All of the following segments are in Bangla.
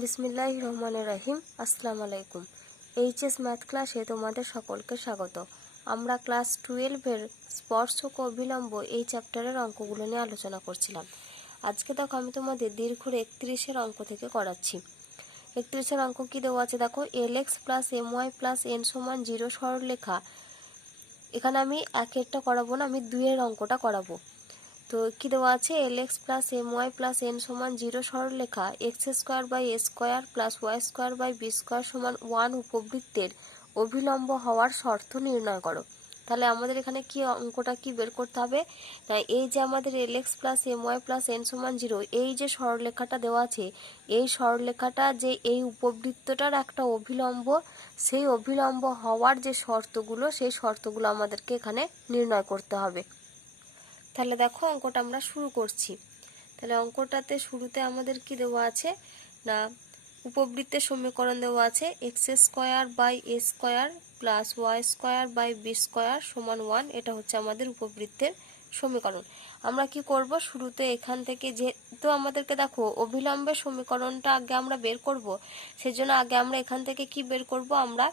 বিসমিল্লাহির রহমানির রহিম। আসসালামু আলাইকুম। এইচএস ম্যাথ ক্লাসে তোমাদের সকলকে স্বাগত। আমরা ক্লাস 12-এর স্পর্শক ও অভিলম্ব এই চ্যাপ্টারের অঙ্কগুলো নিয়ে আলোচনা করছিলাম। আজকে দেখো আমি তোমাদের দীর্ঘর 31-এর অঙ্ক থেকে করাচ্ছি। 31-এর অঙ্ক কি দেওয়া আছে দেখো, lx plus my plus n সমান 0 সরলরেখা। এখানে আমি একেরটা করাবো না, আমি 2-এর অঙ্কটা করাবো। তো কি দেওয়া আছে, lx plus my plus n সমান 0 সরলরেখা X square by A square plus Y square by B square সমান 1 উপবৃত্তের অভিলম্ব হওয়ার শর্ত নির্ণয় করো। তাহলে আমাদের এখানে কি অঙ্কটা কি বের করতে হবে, তাই এই যে আমাদের lx plus my plus n সমান 0 এই যে সরলরেখাটা দেওয়া আছে, এই সরলরেখাটা যে এই উপবৃত্তটার একটা অভিলম্ব, সেই অভিলম্ব হওয়ার যে শর্তগুলো, সেই শর্তগুলো আমাদেরকে এখানে নির্ণয় করতে হবে। তাহলে দেখো অঙ্কটা আমরা শুরু করছি। তাহলে অঙ্কটাতে শুরুতে আমাদের কি দেওয়া আছে না, উপবৃত্তের সমীকরণ দেওয়া আছে X square by A square plus Y square by B square সমান 1। এটা হচ্ছে আমাদের উপবৃত্তের সমীকরণ। আমরা কি করব, শুরুতে এখান থেকে যেহেতু আমাদেরকে দেখো অভিলম্বের সমীকরণটা আগে আমরা বের করব, সেজন্য আগে আমরা এখান থেকে কি বের করব, আমরা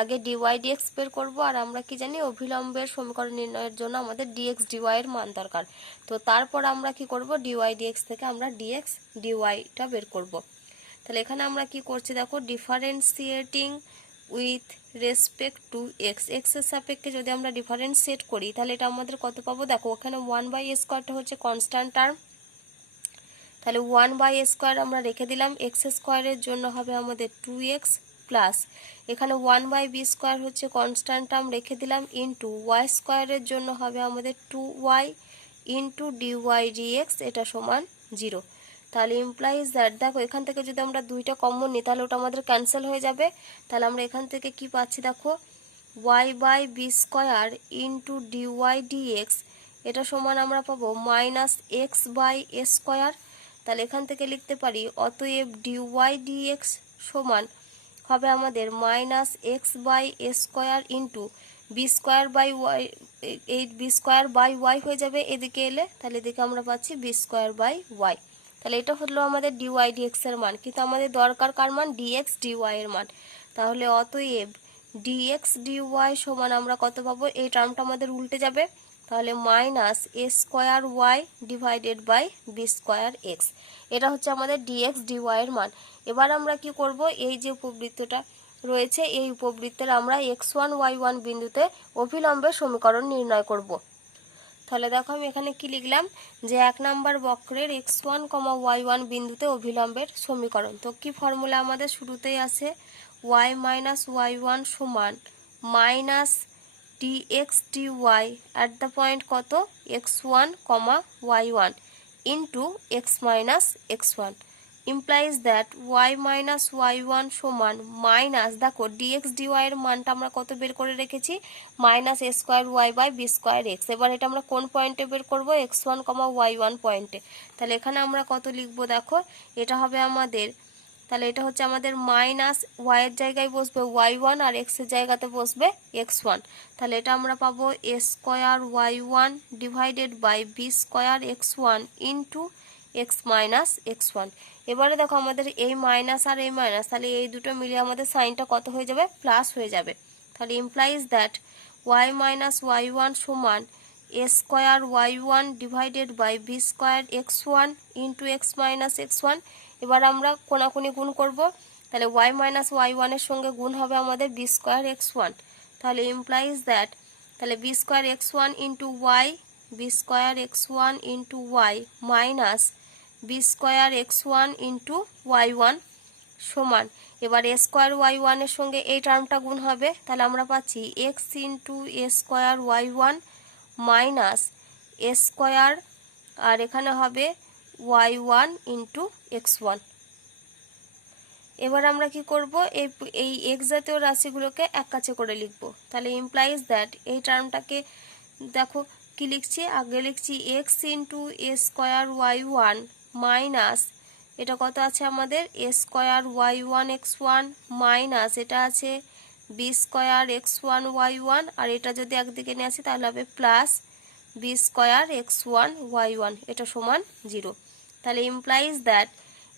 আগে ডিওয়াই ডিএক্স বের করব। আর আমরা কি জানি, অভিলম্বের সমীকরণ নির্ণয়ের জন্য আমাদের ডিএক্স ডিওয়াই এর মান দরকার। তো তারপর আমরা কি করব, ডিওয়াই ডিএক্স থেকে আমরা ডিএক্স ডিওয়াইটা বের করব। তাহলে এখানে আমরা কি করছি দেখো, differentiating with respect to x, x এর সাপেক্ষে যদি আমরা ডিফারেন্সিয়েট করি তাহলে এটা আমাদের কত পাবো দেখো, ওখানে 1/a স্কোয়ারটা হচ্ছে কনস্ট্যান্ট টার্ম। তাহলে 1/a স্কোয়ার আমরা রেখে দিলাম, এক্স স্কোয়ারের জন্য হবে আমাদের 2x প্লাস এখানে 1/b স্কোয়ার হচ্ছে কনস্ট্যান্ট টার্ম রেখে দিলাম, ইন্টু ওয়াই স্কোয়ারের জন্য হবে আমাদের 2y ইন্টু ডিওয়াই ডিএক্স, এটা সমান 0। তাহলে ইমপ্লাইজ দ্যাট, দেখো এখান থেকে যদি আমরা দুইটা কমন নিই তাহলে ওটা আমাদের ক্যান্সেল হয়ে যাবে। তাহলে আমরা এখান থেকে কি পাচ্ছি দেখো, y/b square into D Y dx, এটা সমান আমরা পাবো -x/a স্কোয়ার। তাহলে এখান থেকে লিখতে পারি অতএব ডিওয়াই ডিএক্স সমান হবে আমাদের -x/a square into B square by Y, এই বি স্কোয়ার বাই ওয়াই হয়ে যাবে এদিকে এলে, তাহলে এদিকে আমরা পাচ্ছি বি স্কোয়ার বাই ওয়াই। তাহলে এটা হলো আমাদের ডিওয়াই ডিএক্স এর মান, কিন্তু আমাদের দরকার কার মান, ডিএক্স ডিওয়াই এর মান। তাহলে অতএব ডিএক্স ডিওয়াই সমান আমরা কত পাবো, এই টার্মটা আমাদের উল্টে যাবে, তাহলে -a square Y divided by B square X. এটা হচ্ছে আমাদের ডিএক্স ডিওয়াই এর মান। এবার আমরা কি করব, এই যে উপবৃত্তটা রয়েছে এই উপবৃত্তের আমরা x1 y1 বিন্দুতে অভিলম্বের সমীকরণ নির্ণয় করব। তাহলে দেখো আমি এখানে কি লিখলাম, যে 1 নম্বর বক্রের x1, y1 বিন্দুতে অভিলম্বের সমীকরণ। তো কি ফর্মুলা আমাদের শুরুতেই আছে, y মাইনাস y1 সমান minus dx dy at the point কত, x1, y1 into x minus x1 implies that y minus y1 সমান মাইনাস, দেখো dx dy এর মানটা আমরা কত বের করে রেখেছি, -a square Y by B square X. এবার এটা আমরা কোন পয়েন্টে বের করব, x1, y1 পয়েন্টে। তাহলে এখানে আমরা কত লিখবো দেখো, এটা হবে আমাদের, তাহলে এটা হচ্ছে আমাদের মাইনাস ওয়াই এর জায়গায় বসবে y1 আর x এর জায়গাতে বসবে x1। তাহলে এটা আমরা পাবো a square y1 divided by B square x1 into x minus x1। এবারে দেখো আমাদের এই মাইনাস আর এই মাইনাস, তাহলে এই দুটো মিলিয়ে আমাদের সাইনটা কত হয়ে যাবে, প্লাস হয়ে যাবে। তাহলে implies that y minus y1 সমান a square y1 divided by B square x1 into x minus x1। এবার আমরা কোনাকুনি গুণ করব, তাহলে y মাইনাস y1 এর সঙ্গে গুণ হবে আমাদের বি স্কোয়ার x1। তাহলে ইমপ্লাইজ দ্যাট, তাহলে b square x1 into y, b square x1 into y minus B square x1 into y1 সমান, এবার এ স্কোয়ার y1 এর সঙ্গে এই টার্মটা গুণ হবে, তাহলে আমরা পাচ্ছি x ইন্টু এ স্কোয়ার y1 মাইনাস এ স্কোয়ার, আর এখানে হবে y1 ইন্টু x1। এবার আমরা কি করব, এই x জাতীয় রাশিগুলোকে এক কাছে করে লিখব। তাহলে ইমপ্লাইজ দ্যাট, এই টার্মটাকে দেখো কি লিখছি, আগে লিখছি x ইন্টু এ স্কোয়ার y1 মাইনাস, এটা কত আছে আমাদের A square y1 x1 minus এটা আছে বি স্কোয়ার x1 y1, আর এটা যদি একদিকে নিয়ে আসি তাহলে হবে plus B square x1 y1, এটা সমান 0। তাহলে ইমপ্লাইজ দ্যাট,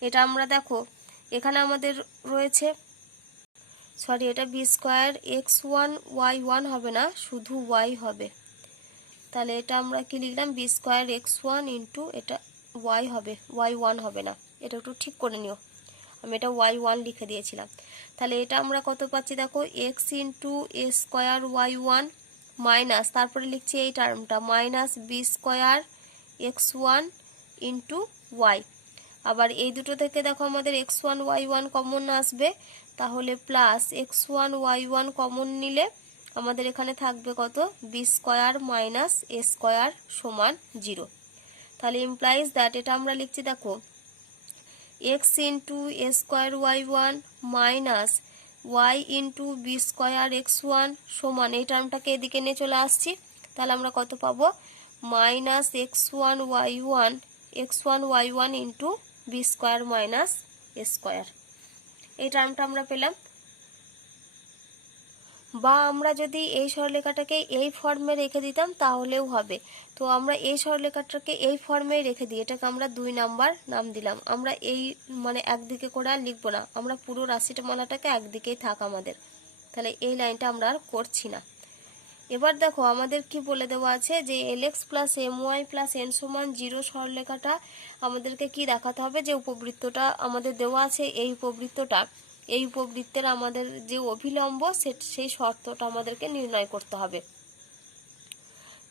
এটা আমরা দেখো এখানে আমাদের রয়েছে সরি এটা বি স্কোয়ার x1 y1 হবে না, শুধু y হবে। তাহলে এটা আমরা কি লিখলাম, বি স্কোয়ার x1 ইন্টু এটা y হবে, y1 হবে না, এটা একটু ঠিক করে নিও, আমি এটা y1 লিখে দিয়েছিলাম। তাহলে এটা আমরা কত পাচ্ছি দেখো, x ইন্টু এ স্কোয়ার y1 মাইনাস, তারপরে লিখছি এই টার্মটা minus B square x1 into y। আবার এই দুটো থেকে দেখো আমাদের x1 y1 কমন আসবে, তাহলে প্লাস x1 y1 কমন নিলে আমাদের এখানে থাকবে কত, বি স্কোয়ার মাইনাস এ স্কোয়ার সমান 0। তাহলে ইমপ্লাইজ দ্যাট, এটা আমরা লিখছি দেখো x ইন্টু এ square y1 minus y into B square x1 সমান, এই টার্মটাকে এদিকে নিয়ে চলে আসছি, তাহলে আমরা কত পাবো, minus x1 y1 into B square minus এ স্কোয়ার, এই টার্মটা আমরা পেলাম। বা আমরা যদি এই সরলরেখাটাকে এই ফর্মে রেখে দিতাম তাহলেও হবে, তো আমরা এই সরলরেখাটাকে এই ফর্মেই রেখে দিই, এটাকে আমরা 2 নাম্বার নাম দিলাম। আমরা এই মানে একদিকে করে আর লিখবো না, আমরা পুরো রাশিটা মালাটাকে একদিকেই থাক আমাদের, তাহলে এই লাইনটা আমরা আর করছি না। এবার দেখো আমাদের কি বলে দেওয়া আছে যে lx plus my plus n সমান 0 সরলরেখাটা আমাদেরকে কি দেখাতে হবে, যে উপবৃত্তটা আমাদের দেওয়া আছে, এই উপবৃত্তের আমাদের যে অভিলম্ব সেই শর্তটা আমাদেরকে নির্ণয় করতে হবে।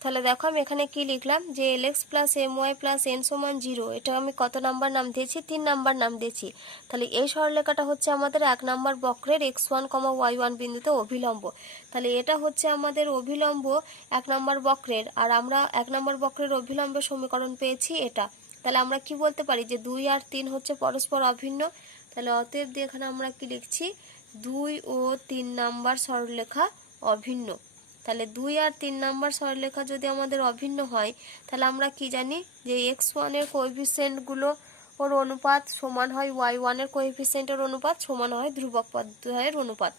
তাহলে দেখো আমি এখানে কি লিখলাম, যে lx plus my plus n সমান 0, এটা আমি কত নাম্বার নাম দিয়েছি, 3 নাম্বার নাম দিয়েছি। তাহলে এই সরলরেখাটা হচ্ছে আমাদের 1 নাম্বার বক্রের x1, y1 বিন্দুতে অভিলম্ব। তাহলে এটা হচ্ছে আমাদের অভিলম্ব 1 নাম্বার বক্রের, আর আমরা 1 নাম্বার বক্রের অভিলম্বের সমীকরণ পেয়েছি এটা। তাহলে আমরা কি বলতে পারি যে 2 আর 3 হচ্ছে পরস্পর অভিন্ন। তাহলে অতএব দিয়ে এখানে আমরা কি লিখছি, 2 ও 3 নাম্বার সরলরেখা অভিন্ন। তাহলে 2 আর 3 নাম্বার সরলরেখা যদি আমাদের অভিন্ন হয়, তাহলে আমরা কি জানি যে x1 এর কোএফিসিয়েন্টগুলো ওর অনুপাত সমান হয় y1 এর কোএফিসিয়েন্টের অনুপাত সমান হয় ধ্রুবক পদদ্বয়ের অনুপাত।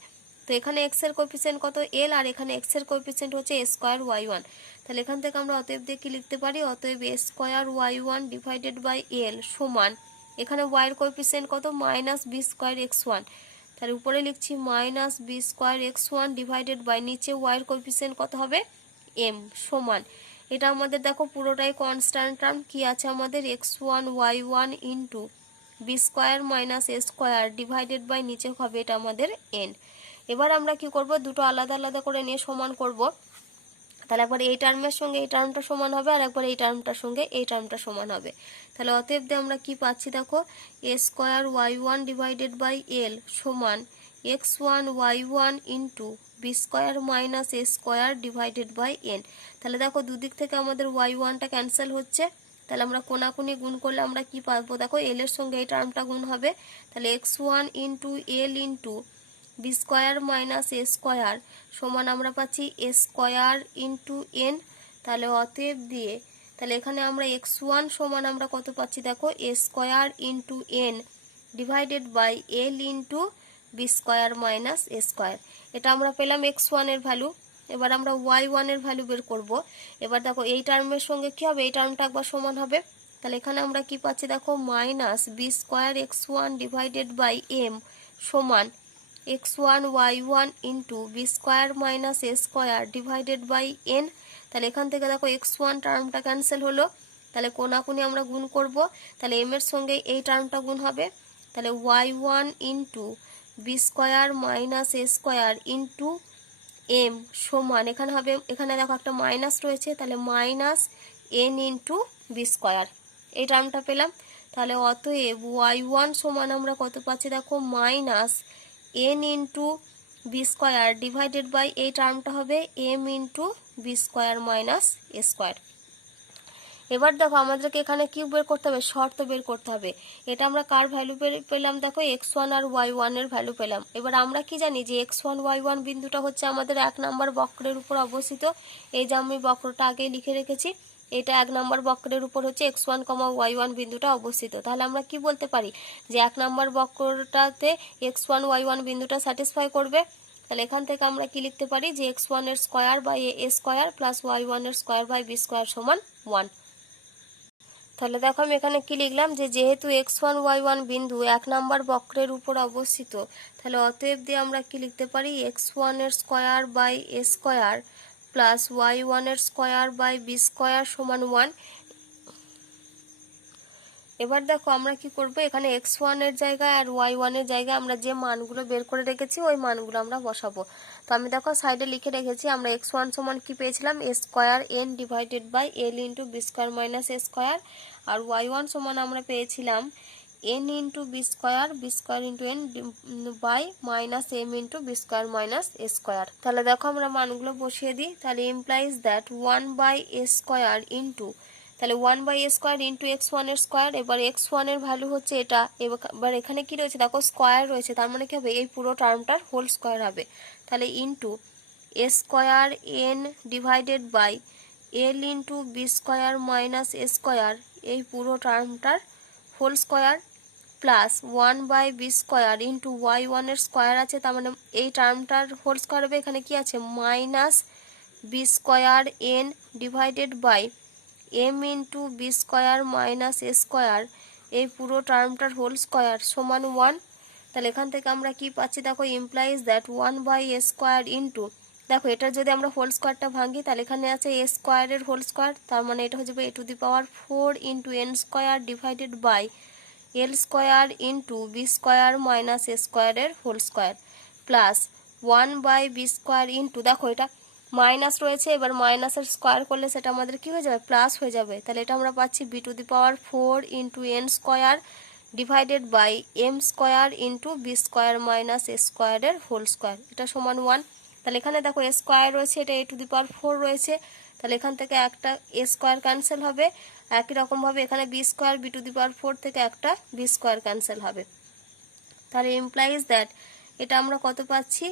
তো এখানে x এর কোএফিসিয়েন্ট কত, l, আর এখানে x এর কোএফিসিয়েন্ট হচ্ছে a স্কয়ার y1। তাহলে এখান থেকে আমরা অতএব দিয়ে কি লিখতে পারি, অতএব a square y1 divided by l সমান, এখানে y এর কোএফিসিয়েন্ট কত, মাইনাস বি স্কয়ার x1। তাহলে উপরে লিখছি minus B square x1 divided by নিচে y এর কোএফিসিয়েন্ট কত হবে, m সমান, এটা আমাদের দেখো পুরোটাই কনস্ট্যান্ট টার্ম, কি আছে আমাদের x1 y1 into B square minus A square divided by নিচে হবে এটা আমাদের n। এবার আমরা কি করব, দুটো আলাদা আলাদা করে নিয়ে সমান করব। তাহলে একবার এই টার্মের সঙ্গে এই টার্মটা সমান হবে, আর একবার এই টার্মটার সঙ্গে এই টার্মটা সমান হবে। তাহলে অতএব দিয়ে আমরা কি পাচ্ছি দেখো, A square y1 divided by l সমান x1 y1 into B square minus A square divided by n। তাহলে দেখো দুদিক থেকে আমাদের y1টা ক্যান্সেল হচ্ছে, তাহলে আমরা কোনাকুনি গুণ করলে আমরা কি পাবো দেখো, l এর সঙ্গে এই টার্মটা গুণ হবে, তাহলে x1 into l into B square minus এ স্কোয়ার সমান আমরা পাচ্ছি এ স্কোয়ার ইন্টু এন। তাহলে অতএব দিয়ে তাহলে এখানে আমরা x1 সমান আমরা কত পাচ্ছি দেখো, A square into N divided by L into B square minus A square, এটা আমরা পেলাম x1 এর ভ্যালু। এবার আমরা y1 এর ভ্যালু বের করব। এবার দেখো এই টার্মের সঙ্গে কি হবে, এই টার্মটা একবার সমান হবে, তাহলে এখানে আমরা কি পাচ্ছি দেখো, minus B square x1 divided by M সমান x1 y1 into B square minus A square divided by n. তাহলে এখান থেকে দেখো x1 টার্মটা ক্যান্সেল হলো, তাহলে কোনাকুনি আমরা গুণ করব, তাহলে m এর সঙ্গে এই টার্মটা গুণ হবে, তাহলে y1 into B square minus এ স্কোয়ার ইন্টু এম সমান, এখানে হবে, এখানে দেখো একটা মাইনাস রয়েছে, তাহলে minus N into B square, এই টার্মটা পেলাম। তাহলে অতএব y1 সমান আমরা কত পাচ্ছি দেখো, minus n into B square divided by এই টার্মটা হবে m into B square minus এ স্কোয়ার। এবার দেখো আমাদেরকে এখানে কি বের করতে হবে, শর্ত বের করতে হবে। এটা আমরা কার ভ্যালু পেলাম দেখো, x1 আর y1 এর ভ্যালু পেলাম। এবার আমরা কি জানি যে x1 y1 বিন্দুটা হচ্ছে আমাদের 1 নাম্বার বক্রের উপর অবস্থিত, এই যে আমি বক্রটা আগেই লিখে রেখেছি, এটা 1 নাম্বার বক্রের উপর হচ্ছে x1, y1 বিন্দুটা অবস্থিত। তাহলে আমরা কি বলতে পারি যে 1 নাম্বার বক্রটাতে x1 y1 বিন্দুটা স্যাটিসফাই করবে। তাহলে এখান থেকে আমরা কি লিখতে পারি যে x1 এর square by a square plus y1 এর স্কয়ার বাই বি স্কয়ার সমান 1। তাহলে দেখো আমি এখানে কি লিখলাম, যে যেহেতু x1 y1 বিন্দু 1 নম্বর বক্রের উপর অবস্থিত, তাহলে অতএব দিয়ে আমরা কি লিখতে পারি, x1 এর square by a square plus y1 এর স্কয়ার বাই b স্কয়ার সমান 1। এবার দেখো আমরা কি করব, এখানে x1 এর জায়গায় আর y1 এর জায়গায় আমরা যে মানগুলো বের করে রেখেছি ওই মানগুলো আমরা বসাবো। তো আমি দেখো সাইডে লিখে রেখেছি, আমরা x1 সমান কি পেয়েছিলাম, a square n divided by l into B square minus a square, আর y1 সমান আমরা পেয়েছিলাম n into B square into n by minus m into B square minus a square. তাহলে দেখো আমরা মানগুলো বসিয়ে দিই, তাহলে implies that 1 by a square into, তাহলে 1 by a square into x1 এর স্কয়ার, এবার x1 এর ভ্যালু হচ্ছে এটা, এবার এখানে কি রয়েছে দেখো স্কয়ার রয়েছে, তার মানে কি হবে এই পুরো টার্মটার হোল স্কয়ার হবে, তাহলে into a square n divided by l into B square minus a square, এই পুরো টার্মটার whole square plus 1 by B square into y1 এর স্কয়ার আছে, তার মানে এই টার্মটার হোল স্কয়ার হবে, এখানে কি আছে minus b square n divided by m into B square minus a square, এই পুরো টার্মটার হোল স্কয়ার সমান 1। তাহলে এখান থেকে আমরা কি পাচ্ছি দেখো, implies that 1 by a square into, দেখো এটা যদি আমরা হোল স্কয়ারটা ভাঙি তাহলে এখানে আছে a স্কয়ারের হোল স্কয়ার, তার মানে এটা হয়ে যাবে a to the power 4 into n square divided by l square into B square minus a স্কয়ারের whole square plus 1 by B square into, দেখো এটা মাইনাস রয়েছে, এবার মাইনাসের স্কয়ার করলে সেটা আমাদের কি হয়ে যাবে, প্লাস হয়ে যাবে, তাহলে এটা আমরা পাচ্ছি B to the power 4 into n square divided by m square into B square minus a স্কয়ারের হোল স্কয়ার, এটা সমান 1। তাহলে এখানে দেখো a স্কয়ার রয়েছে, এটা a টু দি পাওয়ার 4 রয়েছে, তাহলে এখান থেকে একটা a স্কয়ার ক্যান্সেল হবে, একই রকমভাবে এখানে B square B to the power 4 থেকে একটা বি স্কয়ার ক্যান্সেল হবে, তাহলে ইমপ্লাইজ দ্যাট এটা আমরা কত পাচ্ছি,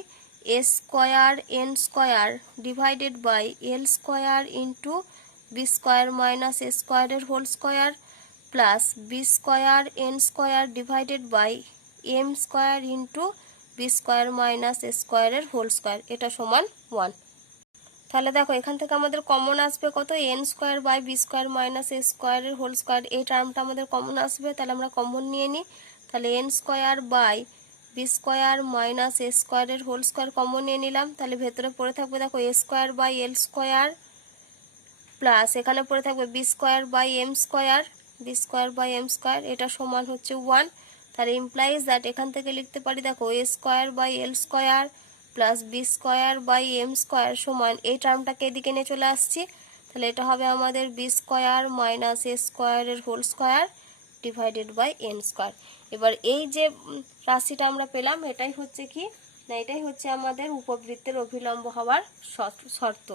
a square n square divided by l square into B square minus a স্কয়ারের whole square plus B square n square divided by m square into B square minus a স্কয়ারের হোল স্কয়ার, এটা সমান 1। তাহলে দেখো এখান থেকে আমাদের কমন আসবে কত, n square by B square minus a স্কয়ারের হোল স্কয়ার, এই টার্মটা আমাদের কমন আসবে, তাহলে আমরা কমন নিয়ে নিই, তাহলে n square by B square minus a স্কয়ারের হোল স্কয়ার কমন নিয়ে নিলাম, তাহলে ভেতরে পড়ে থাকবে দেখো a square by l square plus এখানে পড়ে থাকবে B square by m square, B square by m square, এটা সমান হচ্ছে 1। তাহলে ইমপ্লাইজ দ্যাট এখান থেকে লিখতে পারি দেখো a square by l square plus B square by m square সমান, এই টার্মটাকে এদিকে নিয়ে চলে আসছি, তাহলে এটা হবে আমাদের বি স্কয়ার মাইনাস a স্কয়ারের whole square divided by n square. এবার এই যে রাশিটা আমরা পেলাম এটাই হচ্ছে কি না, এটাই হচ্ছে আমাদের উপবৃত্তের অভিলম্ব হওয়ার শর্ত।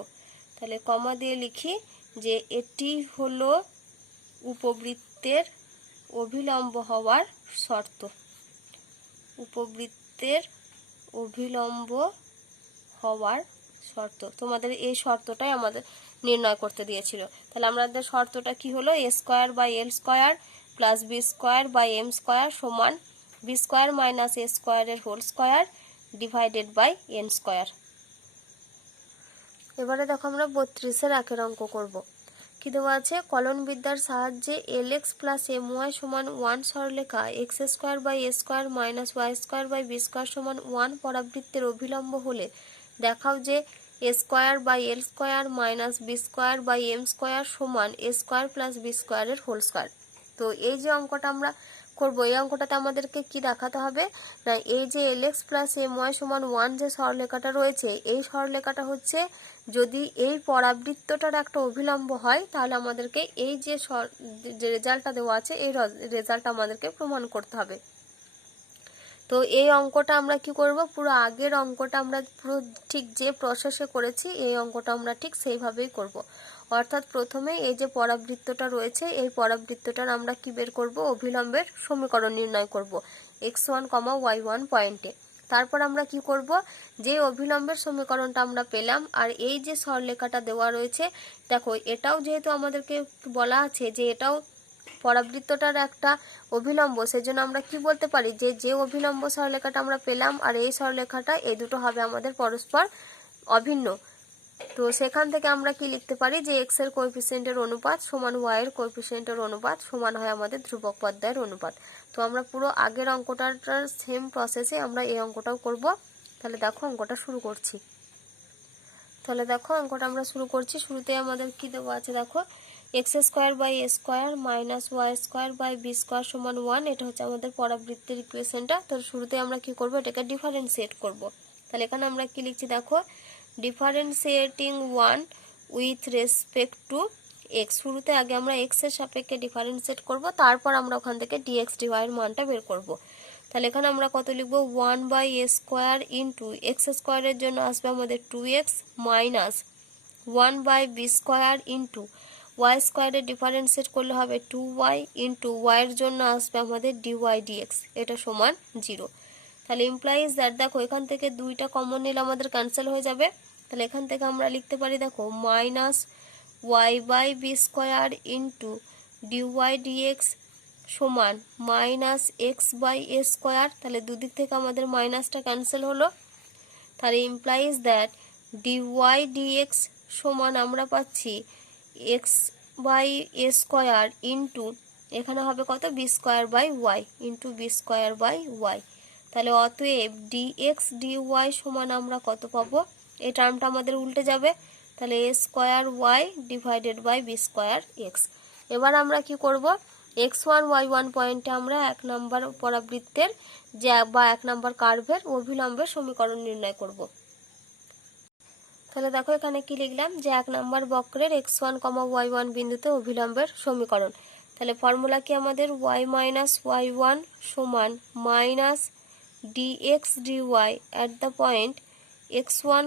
তাহলে কমা দিয়ে লিখি যে এটি হলো উপবৃত্তের অভিলম্ব হওয়ার শর্ত, উপবৃত্তের অভিলম্ব হওয়ার শর্ত, তোমাদের এই শর্তটাই আমাদের নির্ণয় করতে দিয়েছিল। তাহলে আমাদের শর্তটা কি হলো, a square by l square plus B square by m square সমান বি স্কয়ার মাইনাস a স্কয়ারের whole square divided by n square. এবারে দেখো আমরা 32-এর একের অঙ্ক করব। কি দেওয়া আছে, কলনবিদ্যার সাহায্যে lx প্লাস my সমান 1 সরলরেখা x square by a square minus y square by b square সমান 1 পরাবৃত্তের অভিলম্ব হলে দেখাও যে a square by l square minus b square by m square সমান a স্কয়ার প্লাস b স্কয়ারের হোল স্কয়ার। তো এই যে অঙ্কটা আমরা করব, এই অঙ্কটাতে আমাদেরকে কি দেখাতে হবে না, এই যে lx প্লাস my সমান 1 যে সরলরেখাটা রয়েছে, এই সরলরেখাটা হচ্ছে যদি এই পরাবৃত্তটার একটা অভিলম্ব হয়, তাহলে আমাদেরকে এই যে রেজাল্টটা দেওয়া আছে এই রেজাল্টটা আমাদেরকে প্রমাণ করতে হবে। তো এই অঙ্কটা আমরা কি করব, পুরো আগের অঙ্কটা আমরা পুরো ঠিক যে প্রসেসে করেছি এই অঙ্কটা আমরা ঠিক সেইভাবেই করব। অর্থাৎ প্রথমে এই যে পরাবৃত্তটা রয়েছে এই পরাবৃত্তটার আমরা কি বের করব, অভিলম্বের সমীকরণ নির্ণয় করব x1, y1 পয়েন্টে। তারপর আমরা কি করব, যে অভিলম্বের সমীকরণটা আমরা পেলাম আর এই যে সরলরেখাটা দেওয়া রয়েছে, দেখো এটাও যেহেতু আমাদেরকে বলা আছে যে এটাও পরাবৃত্তটার একটা অভিলম্ব, সেজন্য আমরা কি বলতে পারি যে যে অভিলম্ব সরলরেখাটা আমরা পেলাম আর এই সরলরেখাটা এই দুটো হবে আমাদের পরস্পর অভিন্ন। তো সেখান থেকে আমরা কি লিখতে পারি যে x এর কোএফিসিয়েন্টের অনুপাত সমান y এর কোএফিসিয়েন্টের অনুপাত সমান হয় আমাদের ধ্রুবক পর্যায়ের অনুপাত। তো আমরা পুরো আগের অঙ্কটার সেম প্রসেসে আমরা এই অঙ্কটাও করব। তাহলে দেখো অঙ্কটা শুরু করছি। তাহলে দেখো অঙ্কটা আমরা শুরু করছি। শুরুতে আমাদের কি দেওয়া আছে দেখো, x square by A square minus y square by B square সমান 1। এটা হচ্ছে আমাদের পরাবৃত্তের ইকুয়েশনটা। তো শুরুতে আমরা কি করব, এটাকে ডিফারেন্সিয়েট করব। তাহলে এখানে আমরা কি লিখছি দেখো, differentiating 1 with respect to x. শুরুতে আগে আমরা এক্স এর সাপেক্ষে ডিফারেন্সিয়েট করব, তারপর আমরা ওখান থেকে ডিএক্স ডিওয়াই এর মানটা বের করব। তাহলে এখানে আমরা কত লিখব, 1 by A square into x স্কোয়ারের জন্য আসবে আমাদের 2x মাইনাস 1 by B square into y স্কোয়ারের ডিফারেন্সিয়েট করলে হবে 2y ইন্টু ওয়াইয়ের জন্য আসবে আমাদের ডিওয়াই ডিএক্স। এটা সমান 0। তাহলে ইমপ্লাইজ দ্যাট, দেখো এখান থেকে দুইটা কমন নিলে আমাদের ক্যান্সেল হয়ে যাবে। তাহলে এখান থেকে আমরা লিখতে পারি দেখো, minus Y by B square into D Y D X সমান minus X by A square. তাহলে দুদিক থেকে আমাদের মাইনাসটা ক্যান্সেল হলো। তাহলে ইমপ্লাইজ দ্যাট ডিওয়াই ডিএক্স সমান আমরা পাচ্ছি x by A square into এখানে হবে কত, b square by y into B square by y. তাহলে অতএব ডিএক্স ডিওয়াই সমান আমরা কত পাবো, এই টার্মটা আমাদের উল্টে যাবে। তাহলে A square Y divided by B square X. এবার আমরা কি করব, x1 y1 পয়েন্টে আমরা 1 নম্বর পরাবৃত্তের বা 1 নম্বর কার্ভের অভিলম্বের সমীকরণ নির্ণয় করব। তাহলে দেখো এখানে কি লিখলাম, যে 1 নম্বর বক্রের x1, y1 বিন্দুতে অভিলম্বের সমীকরণ। তাহলে ফর্মুলা কি আমাদের, y মাইনাস y1 সমান minus dx dy at the point x1,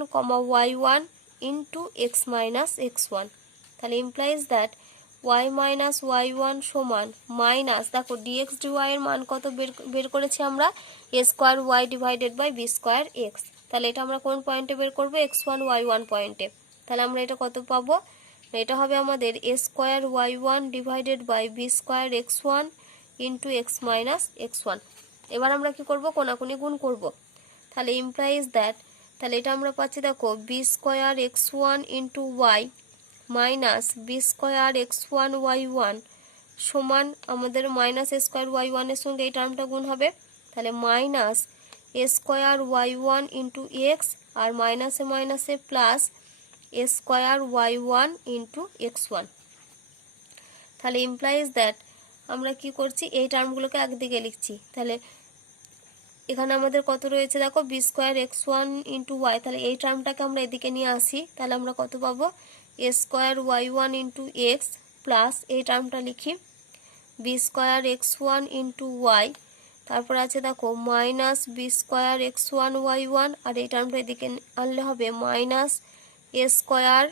y1 into x minus x1। তাহলে implies that y minus y1 সমান মাইনাস, দেখো dx dy এর মান কত বের করেছি আমরা, a square y divided by B square x. তাহলে এটা আমরা কোন পয়েন্টে বের করবো, x1 y1 পয়েন্টে। তাহলে আমরা এটা কত পাবো, এটা হবে আমাদের a square y1 divided by B square x1 into x minus x1। এবার আমরা কি করব, কোনাকুনি গুণ করব। তাহলে ইমপ্লাইজ দ্যাট, তাহলে এটা আমরা পাচ্ছি দেখো, b square x1 into y minus B square x1 y1 সমান আমাদের মাইনাস এ স্কোয়ার y1 এর সঙ্গে এই টার্মটা গুণ হবে। তাহলে মাইনাস এ স্কোয়ার y1 ইন্টু এক্স আর মাইনাসে মাইনাসে প্লাস এ স্কোয়ার y1 ইন্টু x1। তাহলে ইমপ্লাইজ দ্যাট আমরা কি করছি, এই টার্মগুলোকে একদিকে লিখছি। তাহলে এখানে আমাদের কত রয়েছে দেখো, b square x1 into Y. তাহলে এই টার্মটাকে আমরা এদিকে নিয়ে আসি। তাহলে আমরা কত পাবো, A square y1 into x plus এই টার্মটা লিখি B square x1 into Y. তারপর আছে দেখো minus B square x1 y1, আর এই টার্মটা এদিকে আনলে হবে মাইনাস এ স্কোয়ার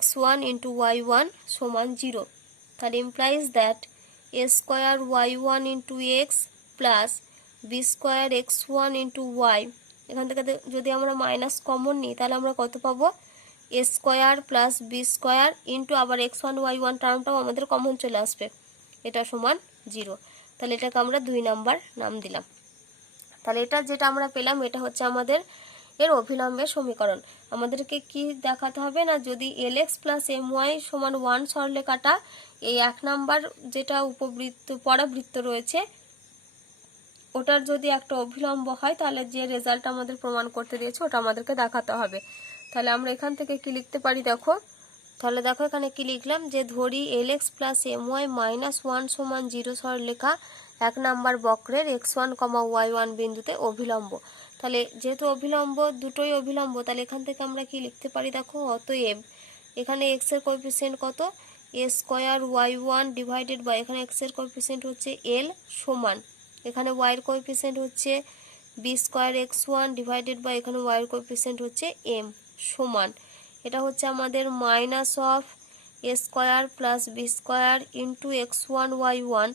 x1 ইন্টু y1 সমান 0। তাহলে implies that A square y1 into x plus B square x1 into y. এখান থেকে যদি আমরা মাইনাস কমন নিই তাহলে আমরা কত পাবো, A square plus B square into আবার x1 y1 টার্মটাও আমাদের কমন চলে আসবে, এটা সমান 0। তাহলে এটাকে আমরা 2 নাম্বার নাম দিলাম। তাহলে এটা যেটা আমরা পেলাম এটা হচ্ছে আমাদের এর অভিলম্বের সমীকরণ। আমাদেরকে কি দেখাতে হবে না, যদি lx প্লাস my সমান 1 সরলরেখাটা এই 1 নাম্বার যেটা উপবৃত্ত পরাবৃত্ত রয়েছে ওটার যদি একটা অভিলম্ব হয় তাহলে যে রেজাল্ট আমাদের প্রমাণ করতে দিয়েছে ওটা আমাদেরকে দেখাতে হবে। তাহলে আমরা এখান থেকে কি লিখতে পারি দেখো, তাহলে দেখো এখানে কি লিখলাম, যে ধরি lx প্লাস my মাইনাস 1 সমান 0 সরলরেখা 1 নাম্বার বক্রের x1, y1 বিন্দুতে অভিলম্ব। তাহলে যেহেতু অভিলম্ব দুটোই অভিলম্ব, তাহলে এখান থেকে আমরা কি লিখতে পারি দেখো, অতএব এখানে x এর কোএফিসিয়েন্ট কত, a square y1 divided by এখানে x এর কোএফিসিয়েন্ট হচ্ছে l সমান এখানে y এর কোএফিসিয়েন্ট হচ্ছে b square x1 divided by এখানে y এর কোএফিসিয়েন্ট হচ্ছে m সমান এটা হচ্ছে আমাদের minus of a square plus B square into x1 y1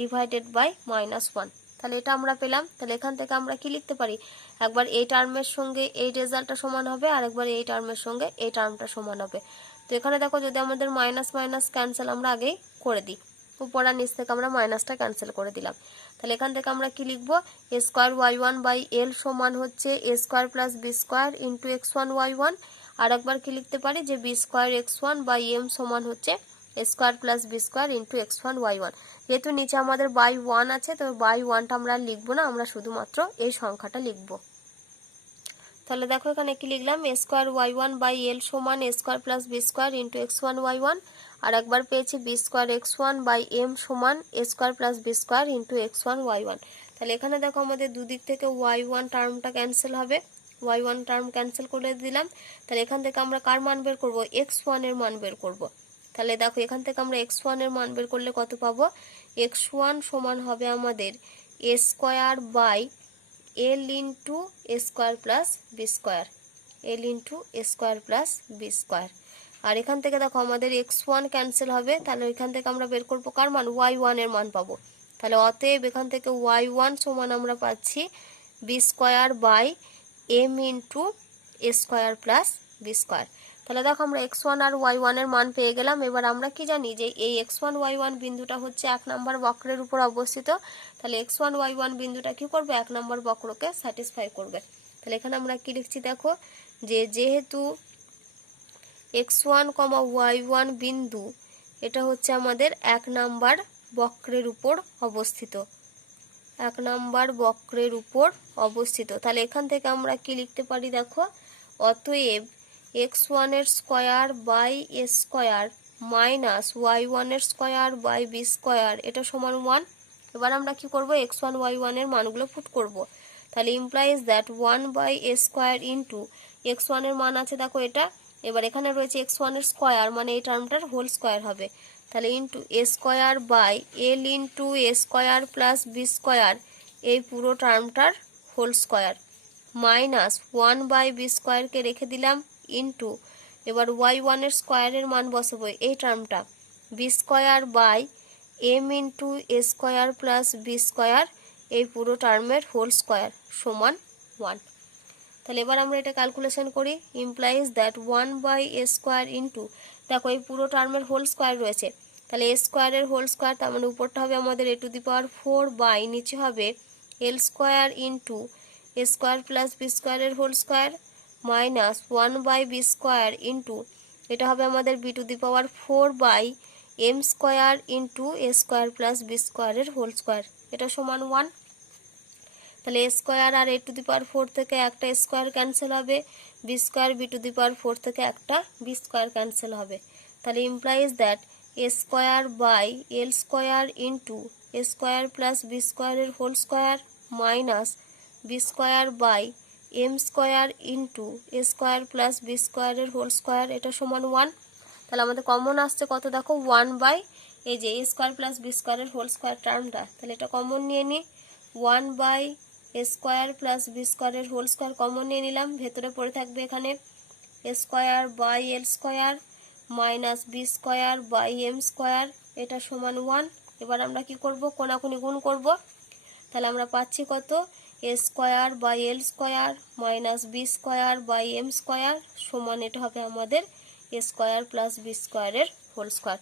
divided by -1। তাহলে এটা আমরা পেলাম। তাহলে এখান থেকে আমরা কি লিখতে পারি, একবার এই টার্মের সঙ্গে এই রেজাল্টটা সমান হবে আর একবার এই টার্মের সঙ্গে এই টার্মটা সমান হবে। তো এখানে দেখো যদি আমাদের মাইনাস মাইনাস ক্যান্সেল আমরা আগেই করে দিই, উপর আর নিচ থেকে আমরা মাইনাসটা ক্যান্সেল করে দিলাম। তাহলে এখান থেকে আমরা কি লিখব, এ স্কোয়ার y1 বাই এল সমান হচ্ছে A square plus B square into x1 y1, আর একবার কি লিখতে পারি যে B square X one by M সমান হচ্ছে A square plus B square into X one Y one. যেহেতু নিচে আমাদের বাই ওয়ান আছে, তো বাই ওয়ানটা আমরা লিখবো না, আমরা শুধুমাত্র এই সংখ্যাটা লিখবো। তাহলে দেখো এখানে কি লিখলাম, A square Y one by L সমান A square plus B square into X one Y one. আর একবার পেয়েছি B square X one by M সমান A square plus B square into X one Y one. তাহলে এখানে দেখো আমাদের দুদিক থেকে ওয়াই ওয়ান টার্মটা ক্যান্সেল হবে, ওয়াই ওয়ান টার্ম ক্যান্সেল করে দিলাম। তাহলে এখান থেকে আমরা কার মান বের করবো, এক্স ওয়ানের মান বের করব। তাহলে দেখো এখান থেকে আমরা এক্স ওয়ানের মান বের করলে কত পাবো, এক্স ওয়ান সমান হবে আমাদের A square by L into A square plus B square, L into A square plus B square. আর এখান থেকে দেখো আমাদের এক্স ওয়ান ক্যান্সেল হবে, তাহলে এখান থেকে আমরা বের করবো কার মান, ওয়াই ওয়ানের মান পাবো। তাহলে অতএব এখান থেকে ওয়াই ওয়ান সমান আমরা পাচ্ছি b square by M into A square plus B square. তাহলে দেখো আমরা এক্স ওয়ান আর ওয়াই ওয়ানের মান পেয়ে গেলাম। এবার আমরা কি জানি যে এই এক্স ওয়ান ওয়াই ওয়ান বিন্দুটা হচ্ছে 1 নম্বর বক্রের উপর অবস্থিত। তাহলে এক্স ওয়ান ওয়াই ওয়ান বিন্দুটা কি করবে, 1 নম্বর বক্রকে স্যাটিসফাই করবে। তাহলে এখানে আমরা কি লিখছি দেখো, যে যেহেতু x one comma y one বিন্দু এটা হচ্ছে আমাদের 1 নম্বর বক্রের উপর অবস্থিত, 1 নম্বর বক্রের উপর অবস্থিত। তাহলে এখান থেকে আমরা কি লিখতে পারি দেখো, অতএব এক্স ওয়ানের square by A square minus y ওয়ানের স্কোয়ার বাই বি স্কোয়ার এটা সমান 1। এবার আমরা কি করব, এক্স ওয়ান ওয়াই ওয়ানের মানগুলো পুট করব। তাহলে implies that 1 by A square into x ওয়ানের মান আছে দেখো এটা, এবার এখানে রয়েছে এক্স ওয়ানের স্কোয়ার মানে এই টার্মটার হোল স্কোয়ার হবে। তাহলে into A square by L into A square plus B square এই পুরো টার্মটার whole square minus 1 by B স্কোয়ারকে রেখে দিলাম ইন্টু এবার ওয়াই ওয়ানের স্কোয়ারের মান বসাবো এই টার্মটা B square by M into A square plus B square এই পুরো টার্মের হোল স্কোয়ার সমান 1। তাহলে এবার আমরা এটা ক্যালকুলেশন করি, implies that 1 by A square into দেখো এই পুরো টার্মের হোল স্কোয়ার রয়েছে, তাহলে এ স্কোয়ারের হোল স্কোয়ার তার মানে উপরটা হবে আমাদের এ টু দি পাওয়ার 4 বাই নিচে হবে এল স্কোয়ার ইন্টু এ স্কোয়ার প্লাস বি স্কোয়ারের whole square minus 1 by B square into এটা হবে আমাদের b to the power 4 by M square into A square plus B স্কোয়ারের হোল স্কোয়ার এটা সমান 1। তাহলে A square R A two the power 4 থেকে একটা স্কোয়ার ক্যান্সেল হবে, B square B to the power 4 থেকে একটা বি স্কোয়ার ক্যান্সেল হবে। তাহলে implies that A square by L square into A square plus B স্কোয়ারের whole square minus B square by M square into A square plus B স্কোয়ারের হোল স্কোয়ার এটা সমান 1। তাহলে আমাদের কমন আসছে কত দেখো, 1 বাই এই যে এ স্কোয়ার প্লাস বি স্কোয়ারের হোল স্কোয়ার টার্মটা, তাহলে এটা কমন নিয়ে নিই 1 by A square plus B স্কোয়ারের হোল স্কোয়ার কমন নিয়ে নিলাম, ভেতরে পড়ে থাকবে এখানে A square by L square minus B square by M square এটা সমান 1। এবার আমরা কি করব, কোনাকুনি গুণ করব। তাহলে আমরা পাচ্ছি কত, A square by L square minus B square by M square সমান এটা হবে আমাদের এ স্কোয়ার প্লাস বি স্কোয়ারের হোল স্কোয়ার।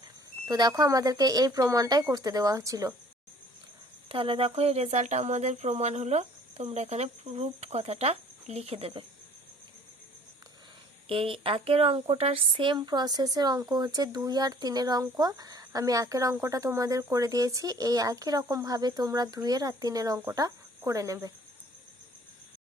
তো দেখো আমাদেরকে এই প্রমাণটাই করতে দেওয়া হচ্ছিল। তাহলে দেখো এই রেজাল্টটা আমাদের প্রমাণ হলো, তোমরা এখানে প্রুফড কথাটা লিখে দেবে। এই একের অঙ্কটার সেম প্রসেসের অঙ্ক হচ্ছে 2 আর 3-এর অঙ্ক। আমি একের অঙ্কটা তোমাদের করে দিয়েছি, এই একই রকমভাবে তোমরা 2-এর আর 3-এর অঙ্কটা করে নেবে।